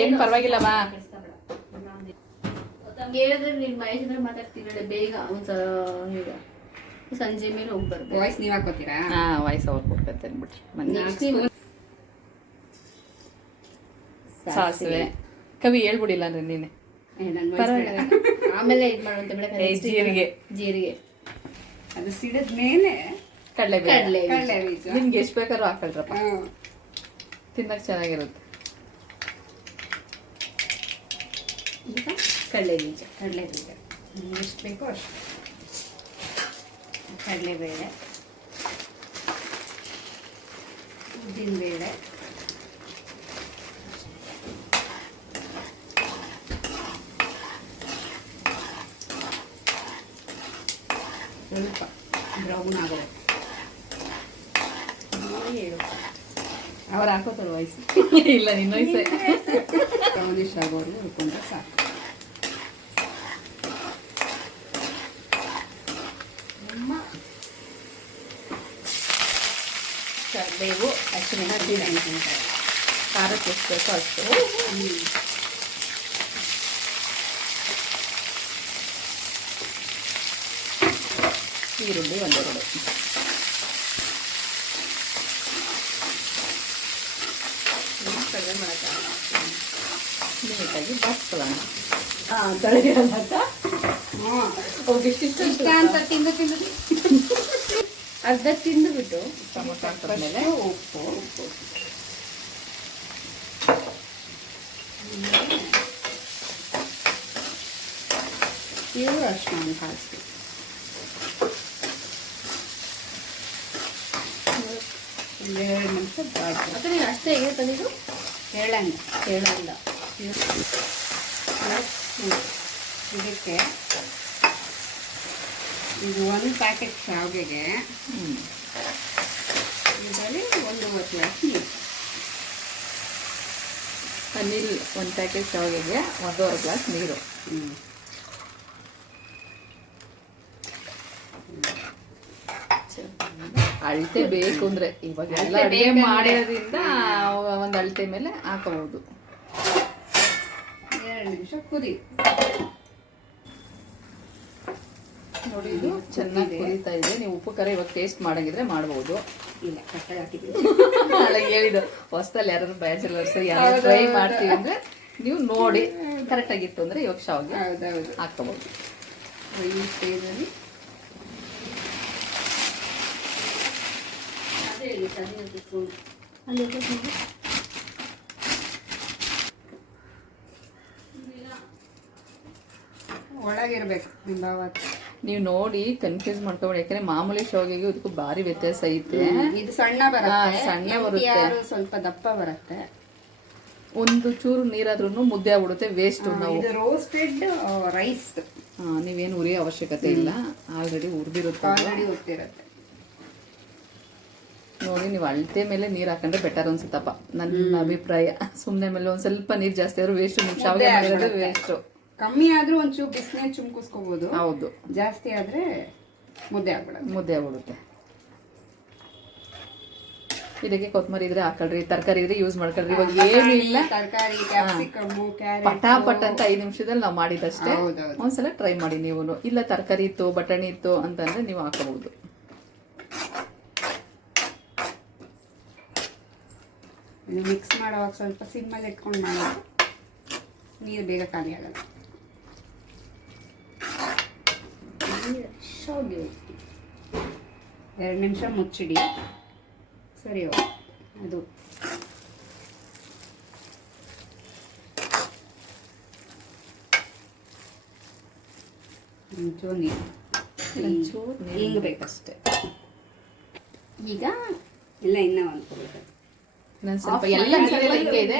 ಏನ್ ಪರವಾಗಿಲ್ಲಮ್ಮ. ಹೇಳಿದ್ರೆ ನೀನ್ ಮಹೇಶ್ ಮಾತಾಡ್ತೀನಿ ಬೇಗ ಈಗ ಸಂಜೆ ಮೇಲೆ ಹೋಗಿ ಬರ್ಬೇಕು. ವಾಯ್ಸ್ ನೀವ್ ಹಾಕೋತೀರಾ? ವಾಯ್ಸ್ ಅವ್ರು ಕೊಡ್ಕತ್ತೆ ಅಂದ್ಬಿಟ್ರಿ. ಸಾಸಿವೆ ಕವಿ ಹೇಳ್ಬಿಡಿಲ್ಲ ಅಂದ್ರೆ ನೀನೆ. ಆಮೇಲೆ ಇದು ಮಾಡುವಂತ ಬೆಳೆ ಜೀರಿಗೆ ಅದು ಸಿಡಿದ ಮೇಲೆ ಕಡಲೆ ಬೀಜ ನಿಮ್ಗೆ ಎಷ್ಟು ಬೇಕಾದ್ರೂ ಹಾಕೊಳ್ರಪ್ಪ, ತಿನ್ನಕ್ ಚೆನ್ನಾಗಿರುತ್ತೆ. ಈಗ ಕಡಲೆ ಬೀಜ ಎಷ್ಟು ಬೇಕೋ ಅಷ್ಟು. ಕಡಲೆಬೇಳೆ, ಉದ್ದಿನಬೇಳೆ, ಸ್ವಲ್ಪ ಬ್ರೌನ್ ಆಗೋದು. ಅವ್ರು ಹಾಕೋತಾರ ವಯಸ್ಸು ಇಲ್ಲ ನಿನ್ನ ವಯಸ್ಸೇ. ಬ್ರೌನಿಶ್ ಆಗೋರು ಹುರ್ಕೊಂಡ್ರೆ ಸಾಕು. ಕರಿಬೇವು, ಹಸಿಮೆಣಸಿನಕಾಯಿ, ಖಾರಕ್ಕೆ ಎಷ್ಟು ಬೇಕೋ ಅಷ್ಟು. ಈರುಳ್ಳಿ ಒಂದೆರಡು. ನೀಟಾಗಿ ಬಾಚ್ಕೊಳ್ಳೋಣ. ಅರ್ಧ ತಿಂದು ಬಿಟ್ಟು ಟೊಮೊಟೊ ಹಾಕಿದ್ಮೇಲೆ ಉಪ್ಪು, ಇವು ಅರ್ಶಿನ ಹಾಕಿ ಎರಡು ನಿಮಿಷ ಬಾಯ್ತು. ಮತ್ತೆ ನೀನು ಅಷ್ಟೇ ಹೇಗೆ ತಂದಿದ್ದು? ಹೇಳಂಗ ಇದಕ್ಕೆ ಇದು 1 ಪ್ಯಾಕೆಟ್ ಶಾವಿಗೆಗೆ ಇದರಲ್ಲಿ 1.5 ಗ್ಲಾಸ್ ನೀರು. ಪನ್ನೀರ್ 1 ಪ್ಯಾಕೆಟ್ ಶಾವಿಗೆಗೆ 1.5 ಗ್ಲಾಸ್ ನೀರು. ಅಳತೆ ಬೇಕು ಅಂದ್ರೆ ಇವಾಗ ಎಲ್ಲ ಅಡುಗೆ ಮಾಡೋದ್ರಿಂದ ಒಂದು ಅಳತೆ ಮೇಲೆ ಹಾಕಬಹುದು. 2 ನಿಮಿಷ ಕುದಿ. ನೋಡಿ ಇದು ಚೆನ್ನಾಗಿ ಕುದೀತಾ ಇದೆ. ನೀವು ಉಪ್ಪು ಖಾರ ಇವಾಗ ಟೇಸ್ಟ್ ಮಾಡಂಗಿದ್ರೆ ಮಾಡಬಹುದು. ಇಲ್ಲ ಕಟ್ಟಾಗಿ ಹಾಕಿದ್ದೀವಿ. ನಾಳೆ ಹೇಳಿದ್ದು ಹೊಸದಲ್ಲಿ ಯಾರಾದ್ರೂ ಬ್ಯಾಚಲರ್ಸ್ ಯಾರು ಟ್ರೈ ಮಾಡ್ತೀವಿ ಅಂದ್ರೆ ನೀವು ನೋಡಿ ಕರೆಕ್ಟ್ ಆಗಿತ್ತು ಅಂದ್ರೆ ಇವಾಗ ಶಾವಿಗೆ ಹಾಕಬಹುದು. ಈ ಸ್ಟೇಜಲ್ಲಿ ಒಳಗಿರ್ಬೇಕು ನಿಂಬಾವತ್ತು. ನೀವು ನೋಡಿ ಕನ್ಫ್ಯೂಸ್ ಮಾಡ್ಕೊಬೇಡಿ, ಯಾಕಂದ್ರೆ ಮಾಮೂಲಿ ಶಾವಿಗೆಗೆ ಇದಕ್ಕೂ ಭಾರಿ ವ್ಯತ್ಯಾಸ ಐತೆ. ಇದು ಸಣ್ಣ ಬರುತ್ತೆ, ಸಣ್ಣ ಬರುತ್ತೆ, ಸ್ವಲ್ಪ ದಪ್ಪ ಬರುತ್ತೆ. ಒಂದು ಚೂರು ನೀರಾದ್ರೂ ಮುದ್ದೆ ಆಗ್ಬಿಡುತ್ತೆ, ವೇಸ್ಟ್. ನಾವು ರೋಸ್ಟೆಡ್ ರೈಸ್ ನೀವೇನು ಉರಿಯೋ ಅವಶ್ಯಕತೆ ಇಲ್ಲ, ಆಲ್ರೆಡಿ ಹುರಿದಿರುತ್ತೆ. ನೋಡಿ ನೀವು ಅಳತೆ ಮೇಲೆ ನೀರು ಹಾಕೊಂಡ್ರೆ ಬೆಟರ್ ಅನ್ಸುತ್ತಪ್ಪ, ನನ್ನ ಅಭಿಪ್ರಾಯ. ಸುಮ್ಮನೆ ಮೇಲೆ ಒಂದ್ ಸ್ವಲ್ಪ ನೀರು ಜಾಸ್ತಿ ಆದ್ರೂ ವೇಸ್ಟ್, ಶಾವಿಗೆ ಮಾಡಿರೋದು ವೇಸ್ಟ್. ಕಮ್ಮಿ ಆದ್ರೂ ಒಂಚೂರು ಬಿಸಿನೀರು ಚುಮ್ಕಿಸ್ಕೋಬಹುದು. ಹೌದು, ಜಾಸ್ತಿ ಆದ್ರೆ ಮುದ್ದೆ ಆಗ್ಬಿಡುತ್ತೆ. ಇದಕ್ಕೆ ಕೊತ್ತಂಬರಿ ಇದ್ರೆ ಹಾಕೊಳ್ರಿ, ತರಕಾರಿ ಇದ್ರೆ ಯೂಸ್ ಮಾಡ್ಕೊಳ್ರಿ. ಇವಾಗ ಏನು ಇಲ್ಲ, ತರಕಾರಿ, ಕ್ಯಾಪ್ಸಿಕಮ್, ಕ್ಯಾರೆಟ್ ಪಟಾಪಟ್ ಅಂತ 5 ನಿಮಿಷದಲ್ಲಿ ನಾವು ಮಾಡಿದಷ್ಟೇ. ಒಂದ್ಸಲ ಟ್ರೈ ಮಾಡಿ ನೀವು. ಇಲ್ಲ ತರಕಾರಿ ಇತ್ತು, ಬಟಾಣಿ ಇತ್ತು ಅಂತಂದ್ರೆ ನೀವು ಹಾಕಬಹುದು. ಮಿಕ್ಸ್ ಮಾಡುವಾಗ ಸ್ವಲ್ಪ ಸಿಮ್ಮಲ್ಲಿ ಇಟ್ಕೊಂಡು ಮಾಡೋದು, ನೀರು ಬೇಗ ಖಾಲಿ ಆಗಲ್ಲ. ಶಾವಿಗೆ 2 ನಿಮಿಷ ಮುಚ್ಚಿಡಿ, ಸರಿ ಅದು. ಒಂಚೂರು ನೀರು ಬೇಕಷ್ಟೇ. ಈಗ ಇಲ್ಲ ಇನ್ನ ಒಂದು ಸ್ವಲ್ಪ ಎಲ್ಲ ನೀರೆಲ್ಲ ಹಿಂಗೆ ಇದೆ,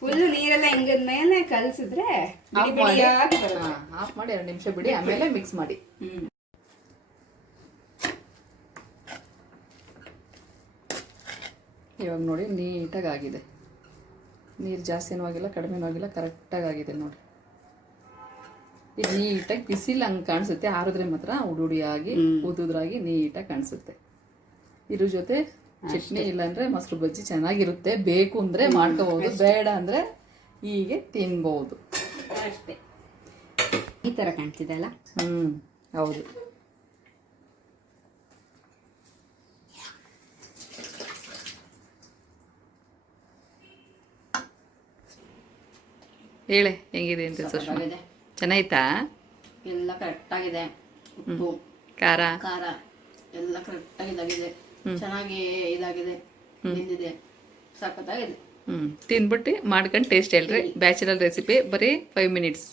ಫುಲ್ ನೀರೆಲ್ಲ ಹಿಂಗದ ಮೇಲೆ ಕಲಸಿದ್ರೆ ಆಫ್ ಮಾಡಿ 2 ನಿಮಿಷ ಬಿಡಿ, ಆಮೇಲೆ ಮಿಕ್ಸ್ ಮಾಡಿ. ಇವಾಗ ನೋಡಿ ನೀಟಾಗಿ ಆಗಿದೆ. ನೀರು ಜಾಸ್ತಿನೂ ಆಗಿಲ್ಲ, ಕಡಿಮೆನೂ ಆಗಿಲ್ಲ, ಕರೆಕ್ಟಾಗಿ ಆಗಿದೆ ನೋಡಿ. ಇದು ನೀಟಾಗಿ ಬಿಸಿಲು ಹಂಗೆ ಕಾಣಿಸುತ್ತೆ, ಆರಿದ್ರೆ ಮಾತ್ರ ಉಡುಡಿಯಾಗಿ ಉದುದ್ರಾಗಿ ನೀಟಾಗಿ ಕಾಣಿಸುತ್ತೆ. ಇದ್ರ ಜೊತೆ ಚಟ್ನಿ ಇಲ್ಲಾಂದ್ರೆ ಮೊಸರು ಬಜ್ಜಿ ಚೆನ್ನಾಗಿರುತ್ತೆ. ಬೇಕು ಅಂದ್ರೆ ಮಾಡ್ಕೋಬಹುದು, ಬೇಡ ಅಂದ್ರೆ ಹೀಗೆ ತಿನ್ಬೋದು. ಅಷ್ಟೇ. ಈ ಥರ ಕಾಣ್ತಿದೆ ಅಲ್ಲ? ಹೌದು. ಹೇಳೆ ಹೆಂಗಿದೆ ಅಂತ ಸುಷ್ಮಾ. ಸಖತ್ತಾಗಿದೆ. ಚೆನ್ನಾಯ್ತಾ? ಎಲ್ಲ ಕರೆಕ್ಟಾಗಿದೆ. ಉಪ್ಪು ಖಾರ ಖಾರ ಎಲ್ಲ ಕರೆಕ್ಟಾಗಿ ಇದಾಗಿದೆ. ಚೆನ್ನಾಗಿ ಇದಾಗಿದೆ, ಬೆಂದಿದೆ, ಸಖತ್ತಾಗಿದೆ. ತಿಂದ್ಬಿಟ್ಟು ಮಾಡ್ಕೊಂಡು ಟೇಸ್ಟ್ ಹೇಳ್ರಿ. ಬ್ಯಾಚುಲರ್ ರೆಸಿಪಿ ಬರೀ 5 ಮಿನಿಟ್ಸ್.